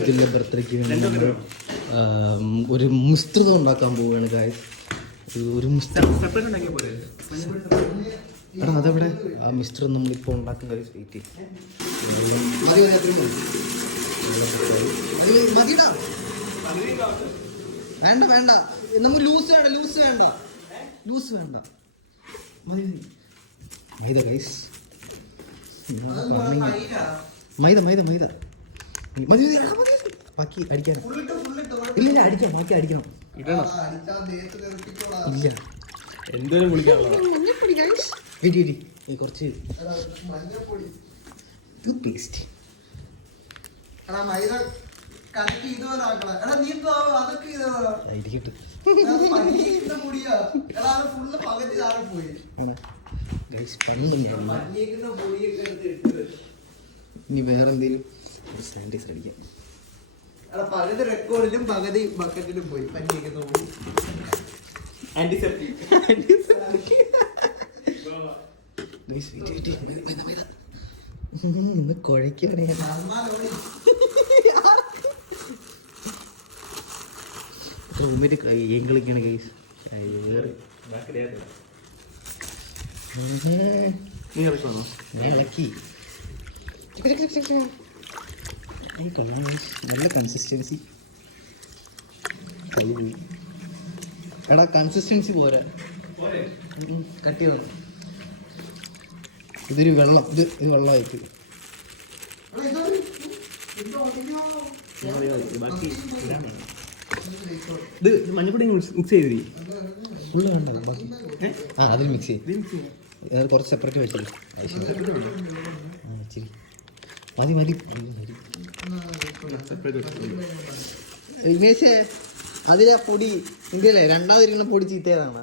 ഇതിൻ്റെ ബർത്ത്ഡേക്ക് വേണ്ടി ഒരു മിശ്രിതം ഉണ്ടാക്കാൻ പോവുകയാണ് ഗായ്സ്. ഒരു എടാ അതെവിടെ ആ മിശ്രിതം നമ്മളിപ്പോൾ ഉണ്ടാക്കും ഗായ്സ്. വെയിറ്റ് വേണ്ട വേണ്ട നമുക്ക് ലൂസ് വേണ്ട മൈദ ഗൈസ്. മൈദ മതി ബാക്കി അടിക്കാൻ ഇല്ല അടിക്കാം ബാക്കി അടിക്കണം ഇല്ല എന്തോരം കുറച്ച് പേസ്റ്റ് ഇനി വേറെ എന്തെങ്കിലും സാനിറ്റൈസർ അടിക്കാം. പകുതി റെക്കോർഡിലും പകുതി ബക്കറ്റിലും പോയി പനിയേക്കുന്ന പൊടി. ഇന്ന് കുഴയ്ക്കാണ് റൂമിന്റെ കയ്യും കളിക്കാണ് കേസ്. ഇളക്കി നല്ല കൺസിസ്റ്റൻസി. എടാ കൺസിസ്റ്റൻസി പോരാ, കട്ട് ചെയ്തോ. ഇതൊരു വെള്ളം, ഇത് വെള്ളമായിട്ട് ഇത് മഞ്ഞപ്പൊടി മിക്സ് ചെയ്തി ഫുള്ള് വേണ്ട ബാക്കി. ആ അതിൽ മിക്സ് ചെയ്യും, കുറച്ച് സെപ്പറേറ്റ് വെച്ചില്ല. ഇച്ചിരി മതി വിഘ്നേഷേ. അതിലാ പൊടി എങ്കിലേ രണ്ടാമതിരിക്കുന്ന പൊടി ചീത്തതാണ്.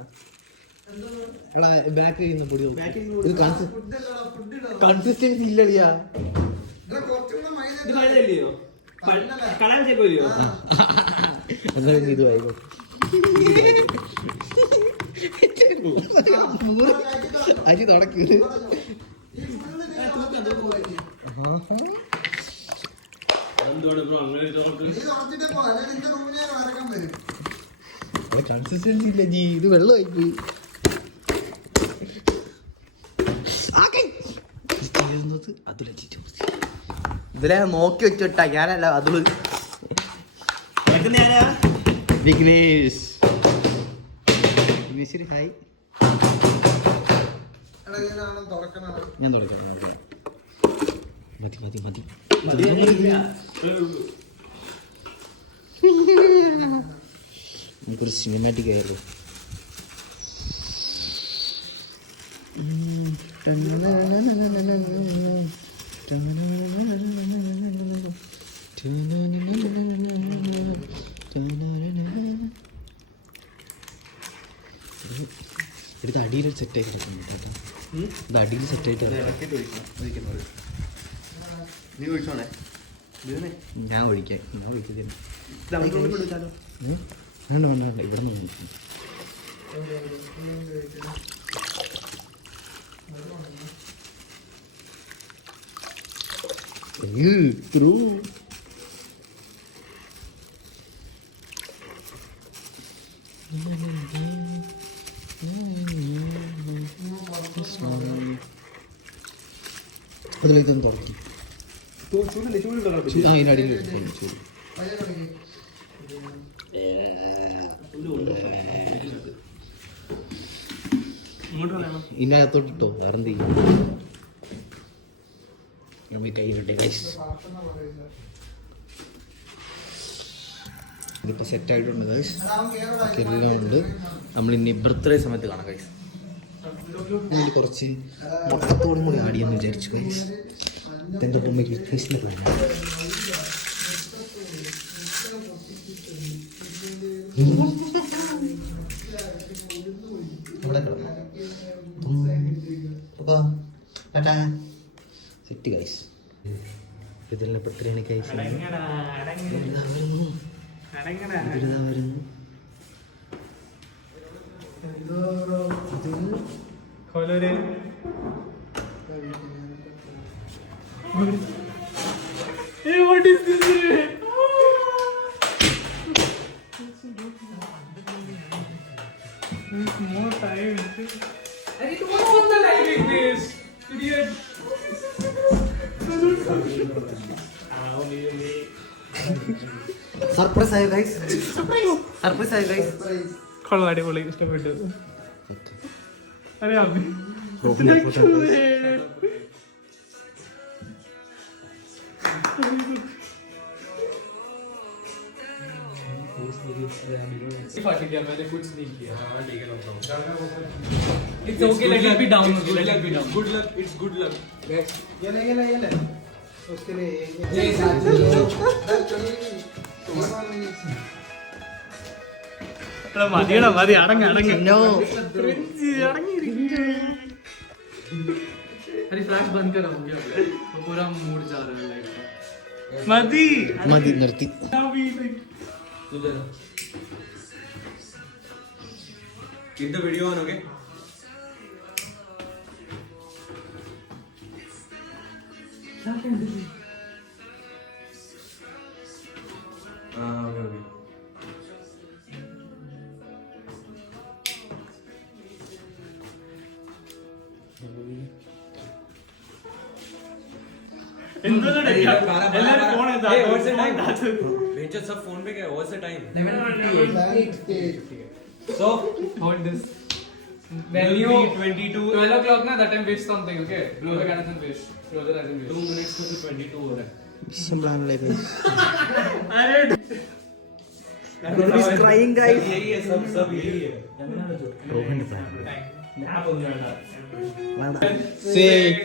എടാ ബാക്ക് ചെയ്യുന്ന പൊടി ഇത് കൺസിസ്റ്റൻസി ഇല്ലടിയാ. എന്നാലും ഇത് ആയിക്കോ. അരി തുടക്കിയത് കൺസിസ്റ്റൻസി ഇല്ല ജി. ഇത് വെള്ളമായി പോയി. ഇതിലെ നോക്കി വെച്ചോട്ടാ ഞാനല്ല അതുള്. വിഘ്നേഷ് ഹായ്. ഞാൻ തുടക്കണം. മതി എനിക്കൊരു സിനിമാറ്റിക് ആയിരുന്നു. എടുത്ത് അടിയിൽ സെറ്റായിട്ട് കിടക്കുന്നു കേട്ടോ. ഇത് അടിയിൽ സെറ്റായിട്ട് ഞാൻ ഒഴിക്കാം. വേണ്ട ഇവിടെ നിന്ന് അതിലേക്കൊന്ന് തുറക്കും. അതിനടിയിൽ ചൂട് ഇതിനകത്തോട്ടിട്ടോ വേറെ എന്ത് ചെയ്യും. കയ്യിലിട്ടെ ഗൈസ്. ഇതിപ്പോൾ സെറ്റായിട്ടുണ്ട് ഗൈസ്. എല്ലാം ഉണ്ട്. നമ്മളിനി ബർത്ത്ഡേ സമയത്ത് കാണാം ഗൈസ്. ഇതിൽ കുറച്ച് മുട്ടത്തോടും കൂടി ആഡ് ചെയ്യാമെന്ന് വിചാരിച്ചു ഗൈസ്. തെന്തൊട്ടുണ്ടെങ്കിൽ ഫേസിൽ പോകാം. Set guys. ഇതിലെ ബർത്ത്ഡേനെ ഗൈസ് വരുന്നു. Hey, what is this? Surprise ആയോ ഗൈസ്? സർപ്രൈസ് ആയോ ഗൈസ്? കൊള്ളാം, അടിപൊളി, ഇഷ്ടപ്പെട്ടു. അരെ അമ്മി मैंने कुछ नहीं किया. It's okay, let it be down. Let it be down. Good luck. It's good luck. ये ले उसके लिए മതിയടാ, മതി, അടങ്ങി അടങ്ങി. No. अरे फ्लैश बंद कर, हो गया तो पूरा मूड जा रहा है लाइफ का. मदी മതി നിർത്തി. Keep the video on, okay? Okay. सब फोन पे क्या? What's the time? 11:58. So hold this. When you 22 12 o'clock na, that time wish something, okay? Blow the candles and wish. Close the eyes and wish. 2 minutes to 22 हो रहा है. സിമ്പിളാണല്ലേ guys? अरे He's crying guys. यही है, सब यही है. റോഹന്റെ plan. Nap हो जाएगा. 6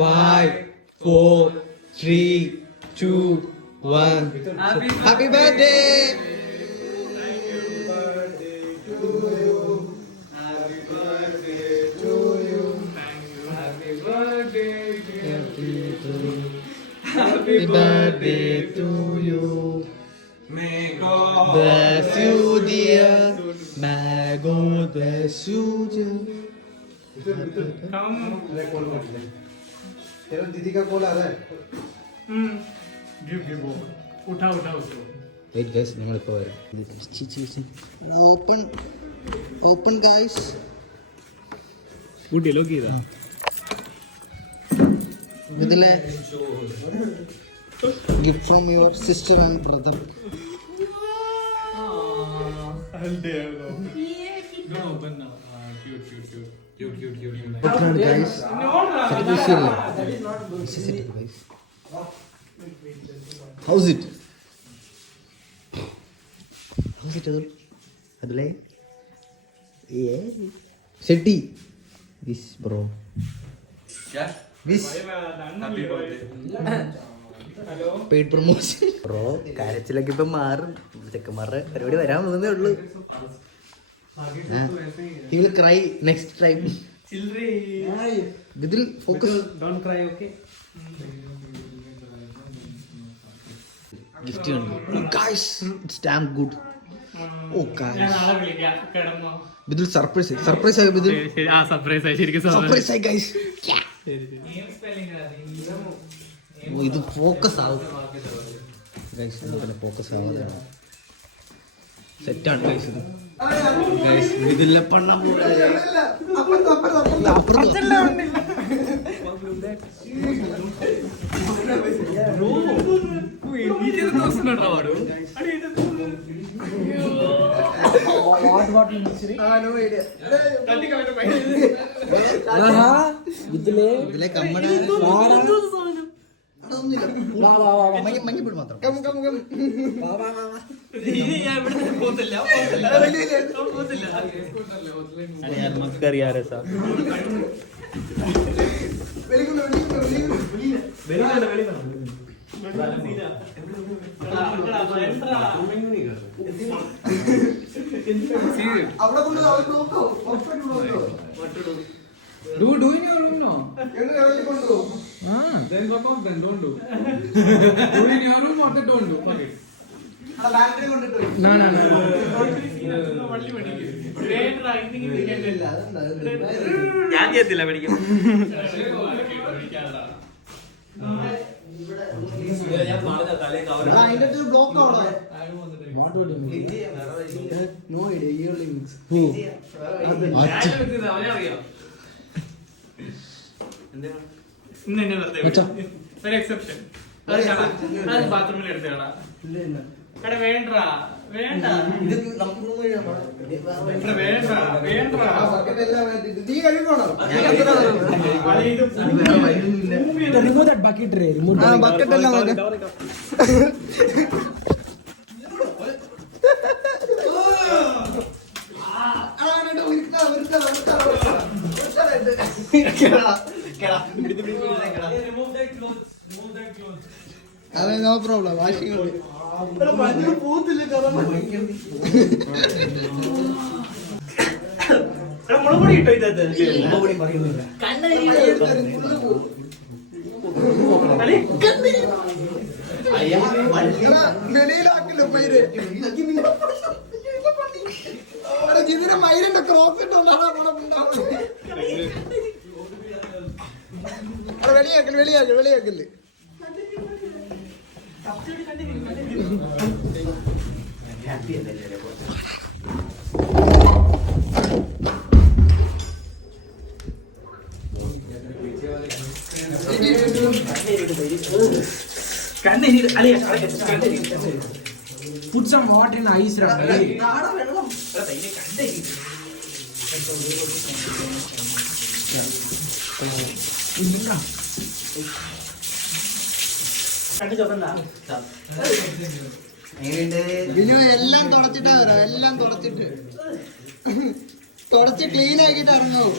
5 4 3 2 1. Happy birthday. Happy birthday to you. May God Bless you, dear. May God bless you, dear. come. तेरा दीदी का कॉल आ रहा है. Give over. उठा उसको. Wait guys, നമ്മളിപ്പോൾ വരാം. Open guys. Good look here. ഇതിലെ gift from your sister and brother. I'll dare go. No, open now. Cute. Open guys. Surprise here. This is it guys. How's it? Adulay? Yeah. Shetty. This bro. Yeah. This Happy birthday. paid promotion. Bro, കരച്ചിലൊക്കെ ഇപ്പം മാറും. ചെക്കന്മാരുടെ പരിപാടി വരാൻ പോകുന്നേ ഉള്ളൂ. He will cry next time. Children. Vidil, focus. Don't cry, okay? Gift on you. Oh, guys, it's damn good. Oh, guys. Vidil, surprise. Surprise, Vidil. Surprise ആയി ശരിക്കും. Surprise, guys. Oh, ഇത് focus ആവും. Guys, ഇതിനെ focus ആവാതാണ്. സെറ്റാണ് guys ഇത്. Guys, ഇതിലെ പണ്ണ ഇതിലെ കമ്മട മഞ്ഞപ്പൊടി മാത്രം. അവിടെ കൊണ്ട് അവർ നോക്കോ. Do in your room now. എങ്ങനെ കൊണ്ടുപോകും? Then fuck off, then don't do. Do in your room or then don't do. Fuck it. ആ ബാറ്ററി കൊണ്ടിട്ട് പോയി. No. ഞാൻ ചെയ്യത്തില്ല പഠിക്കും. അതിന്റെ അടുത്ത് ബ്ലോക്ക് ആവണോ? No idea. Early mix. ഒരു എക്സെപ്ഷൻ ബാത്റൂമിൽ എടുത്തേടാ. വേണ്ട വേണ്ട വേണ്ട വേണ്ട. നീ കഴിക്കണോ? ബക്കറ്റ് എല്ലാം അതെ, നോ പ്രോബ്ലം. വാഷിംഗ് പോത്തില്ല. മുളകുപൊടി ഇട്ടോ ഇതിനകത്ത്? വെളിയിലാക്കില്ല മയില്. ഇതിന് മയിലിന്റെ ക്രോസ് ഇട്ടുണ്ടാ. വെളിയാക്കല് വെളിയാക്കല് വെളിയാക്കല്. Put some water in ice. Vinu എല്ലാം തുടച്ചിട്ടാ വരാം. എല്ലാം തുടച്ചിട്ട് ക്ലീൻ ആക്കിട്ട് ഇറങ്ങാവൂ.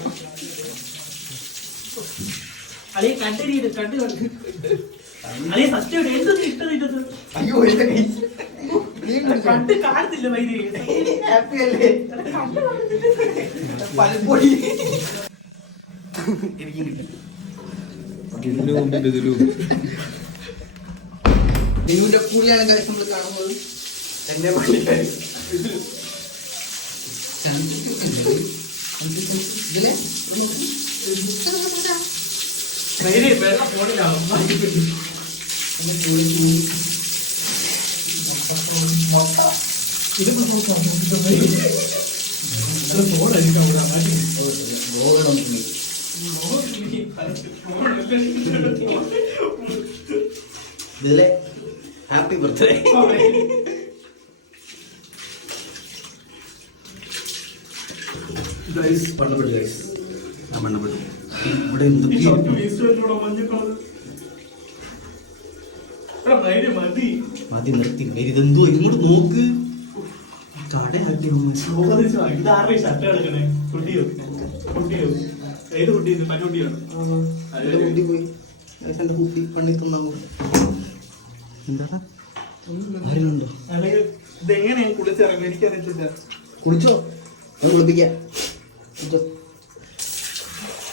അയ്യോ ഹാപ്പി അല്ലേ? പൽപ്പൊടി നിങ്ങളുടെ കൂടിയാണ് നമ്മൾ കാണുന്നത്. എന്നെ ഇതിലെ ഹാപ്പി ബർത്ത്ഡേ. മണ്ണപ്പെട്ടു ഗൈസ്. ആ മണ്ണപ്പെട്ടു. ഇവിടെ മതി നിർത്തി. ഇതെന്തോ ഇങ്ങോട്ട് നോക്ക്. കടയാട്ടി കുട്ടി പണി തന്നാവോ? എന്താ ആരുണ്ടോ? ഇതെങ്ങനെയാ കുളിച്ചിറങ്ങി? എനിക്കറിയില്ല. കുളിച്ചോ? അത് കുളിപ്പിക്കാം.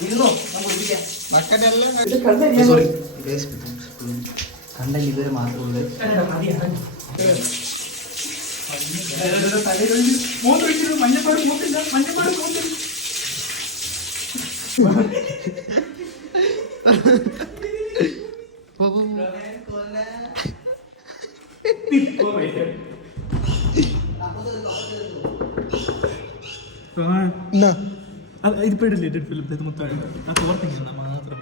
ഇരുന്നോ? സോറി കണ്ടല്ല ഇതുവരെ മാത്രമുള്ളത്. മഞ്ഞപ്പാട് മൂത്തില്ല. മഞ്ഞപ്പാട് മൂത്തില്ല. ഇതിപ്പോ ഇടില്ലേ ഫിലിം? ഇത് മൊത്തം മാത്രം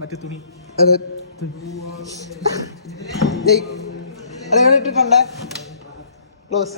മറ്റേ തുണി അത് ഇട്ടിട്ടുണ്ടേ. ക്ലോസ്.